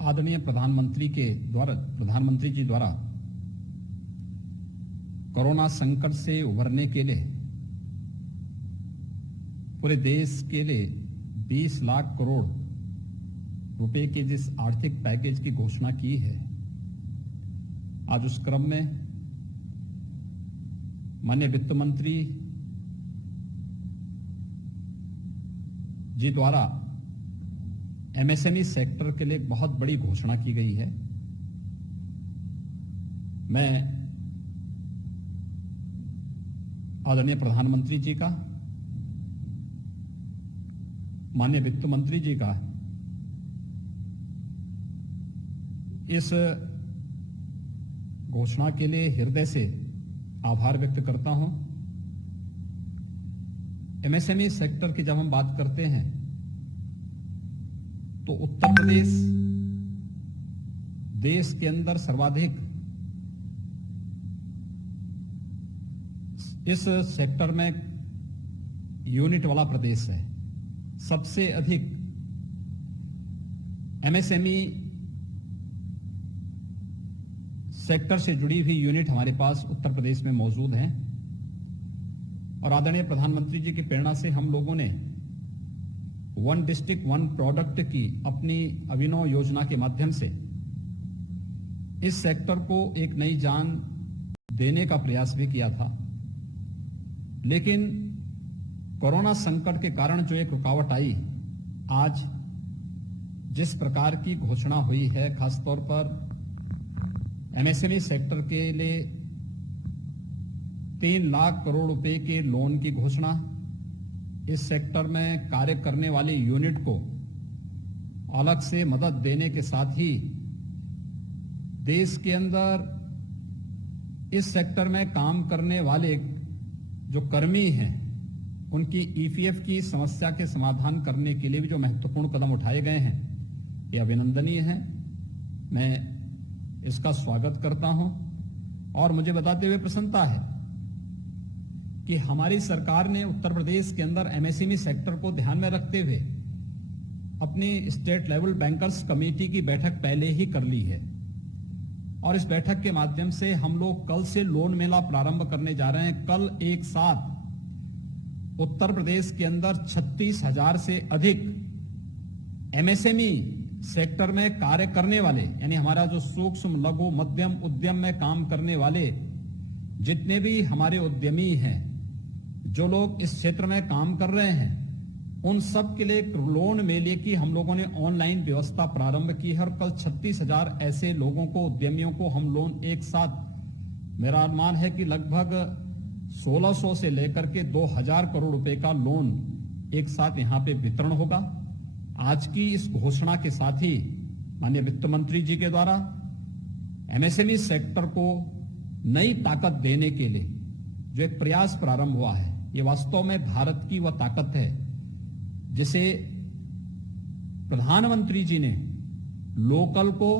आदरणीय प्रधानमंत्री जी द्वारा कोरोना संकट से उभरने के लिए पूरे देश के लिए 20 लाख करोड़ रुपए के जिस आर्थिक पैकेज की घोषणा की है, आज उस क्रम में माननीय वित्त मंत्री जी द्वारा एमएसएमई सेक्टर के लिए एक बहुत बड़ी घोषणा की गई है। मैं आदरणीय प्रधानमंत्री जी का, माननीय वित्त मंत्री जी का इस घोषणा के लिए हृदय से आभार व्यक्त करता हूं। एमएसएमई सेक्टर की जब हम बात करते हैं तो उत्तर प्रदेश देश के अंदर सर्वाधिक इस सेक्टर में यूनिट वाला प्रदेश है। सबसे अधिक एमएसएमई सेक्टर से जुड़ी हुई यूनिट हमारे पास उत्तर प्रदेश में मौजूद हैं और आदरणीय प्रधानमंत्री जी की प्रेरणा से हम लोगों ने वन डिस्ट्रिक्ट वन प्रोडक्ट की अपनी अभिनव योजना के माध्यम से इस सेक्टर को एक नई जान देने का प्रयास भी किया था। लेकिन कोरोना संकट के कारण जो एक रुकावट आई, आज जिस प्रकार की घोषणा हुई है, खासतौर पर एमएसएमई सेक्टर के लिए 3 लाख करोड़ रुपए के लोन की घोषणा, इस सेक्टर में कार्य करने वाली यूनिट को अलग से मदद देने के साथ ही देश के अंदर इस सेक्टर में काम करने वाले जो कर्मी हैं उनकी ईपीएफ की समस्या के समाधान करने के लिए भी जो महत्वपूर्ण कदम उठाए गए हैं, ये अभिनंदनीय है। मैं इसका स्वागत करता हूं और मुझे बताते हुए प्रसन्नता है कि हमारी सरकार ने उत्तर प्रदेश के अंदर एमएसएमई सेक्टर को ध्यान में रखते हुए अपनी स्टेट लेवल बैंकर्स कमेटी की बैठक पहले ही कर ली है और इस बैठक के माध्यम से हम लोग कल से लोन मेला प्रारंभ करने जा रहे हैं। कल एक साथ उत्तर प्रदेश के अंदर 36,000 से अधिक एमएसएमई सेक्टर में कार्य करने वाले, यानी हमारा जो सूक्ष्म लघु मध्यम उद्यम में काम करने वाले जितने भी हमारे उद्यमी हैं, जो लोग इस क्षेत्र में काम कर रहे हैं, उन सब के लिए लोन मेले की हम लोगों ने ऑनलाइन व्यवस्था प्रारंभ की है और कल 36,000 ऐसे लोगों को, उद्यमियों को हम लोन एक साथ, मेरा अनुमान है कि लगभग 1600 से लेकर के 2000 करोड़ रुपए का लोन एक साथ यहां पे वितरण होगा। आज की इस घोषणा के साथ ही माननीय वित्त मंत्री जी के द्वारा एमएसएमई सेक्टर को नई ताकत देने के लिए जो एक प्रयास प्रारंभ हुआ है, ये वास्तव में भारत की वह ताकत है जिसे प्रधानमंत्री जी ने लोकल को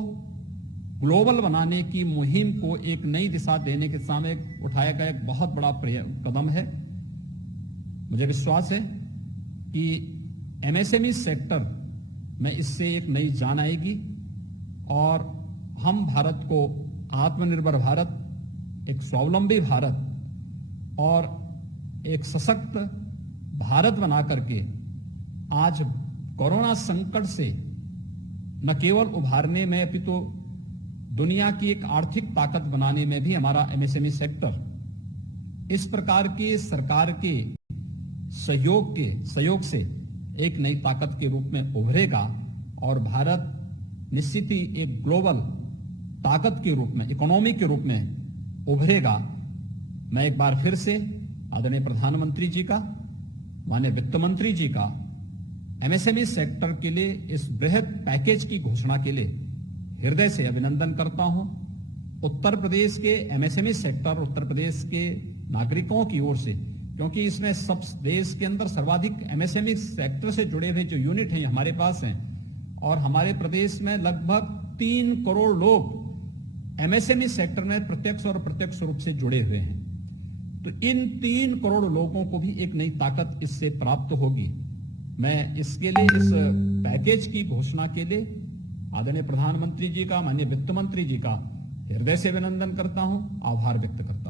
ग्लोबल बनाने की मुहिम को एक नई दिशा देने के सामने उठाया गया एक बहुत बड़ा कदम है। मुझे विश्वास है कि एमएसएमई सेक्टर में इससे एक नई जान आएगी और हम भारत को आत्मनिर्भर भारत, एक स्वावलंबी भारत और एक सशक्त भारत बना करके आज कोरोना संकट से न केवल उभारने में अपितु दुनिया की एक आर्थिक ताकत बनाने में भी हमारा एमएसएमई सेक्टर इस प्रकार के सरकार के सहयोग से एक नई ताकत के रूप में उभरेगा और भारत निश्चित ही एक ग्लोबल ताकत के रूप में, इकोनॉमी के रूप में उभरेगा। मैं एक बार फिर से आदरणीय प्रधानमंत्री जी का, माननीय वित्त मंत्री जी का एमएसएमई सेक्टर के लिए इस बृहद पैकेज की घोषणा के लिए हृदय से अभिनंदन करता हूं। उत्तर प्रदेश के एमएसएमई सेक्टर, उत्तर प्रदेश के नागरिकों की ओर से, क्योंकि इसमें सब देश के अंदर सर्वाधिक एमएसएमई सेक्टर से जुड़े हुए जो यूनिट हैं हमारे पास हैं और हमारे प्रदेश में लगभग 3 करोड़ लोग एमएसएमई सेक्टर में प्रत्यक्ष और अप्रत्यक्ष रूप से जुड़े हुए हैं। तो इन 3 करोड़ लोगों को भी एक नई ताकत इससे प्राप्त होगी। मैं इसके लिए, इस पैकेज की घोषणा के लिए आदरणीय प्रधानमंत्री जी का, माननीय वित्त मंत्री जी का हृदय से अभिनंदन करता हूं, आभार व्यक्त करता हूं।